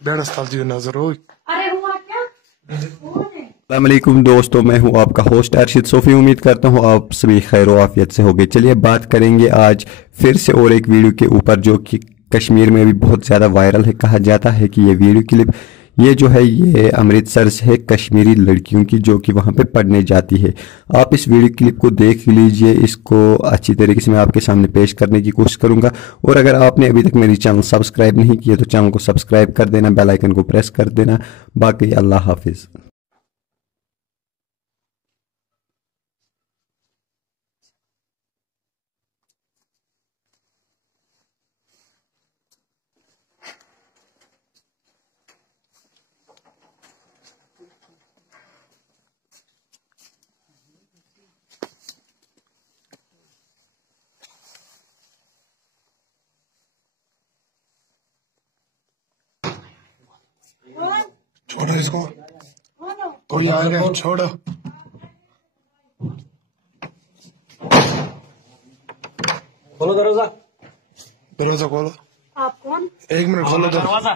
अरे हुआ क्या? अस्सलामुअलैकुम दोस्तों, मैं हूं आपका होस्ट अरशद सोफी। उम्मीद करता हूं आप सभी खैर आफियत से होंगे। चलिए बात करेंगे आज फिर से और एक वीडियो के ऊपर जो कि कश्मीर में भी बहुत ज़्यादा वायरल है। कहा जाता है कि ये वीडियो क्लिप ये जो है ये अमृतसर से है, कश्मीरी लड़कियों की जो कि वहाँ पे पढ़ने जाती है। आप इस वीडियो क्लिप को देख लीजिए, इसको अच्छी तरीके से मैं आपके सामने पेश करने की कोशिश करूँगा। और अगर आपने अभी तक मेरी चैनल सब्सक्राइब नहीं किया तो चैनल को सब्सक्राइब कर देना, बेल आइकन को प्रेस कर देना। बाकी अल्लाह हाफिज़। छोड़ो इसको, कोई आ गया, छोड़ो। खोलो दरवाजा। दरवाजा खोलो। आप कौन? एक मिनट, खोलो दरवाजा।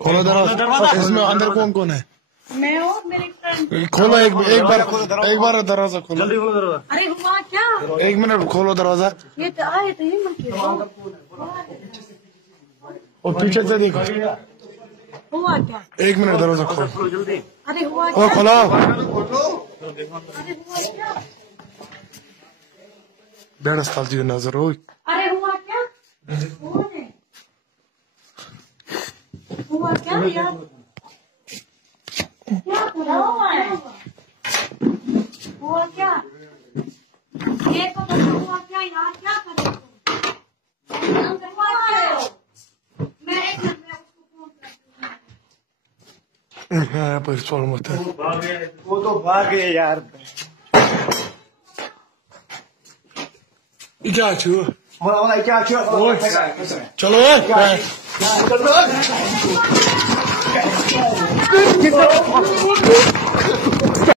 खोलो दरवाजा। इसमें अंदर कौन कौन है? मैं और मेरी फ्रेंड। खोलो एक बार दरवाजा खोलो। जल्दी खोलो दरवाजा। अरे हुआ क्या? एक मिनट, खोलो दरवाजा। ये तो आए तो ये मत और पीछे से देखो। हुआ क्या? एक मिनट, दरवाजा खोलो जल्दी। अरे हुआ ओ क्या? खोलो। अरे हुआ क्या? 1.5 साल की नजर हो। अरे हुआ क्या? हुआ क्या यार? क्या हुआ है? हुआ क्या? ये तो बताओ, हुआ क्या यार? क्या करें तुम? करवा रहे हो? मैं एक मिनट में उसको फोन करती हूँ। यहाँ पर छोड़ मत। वो तो भाग गए यार। क्या छू? क्या चलो।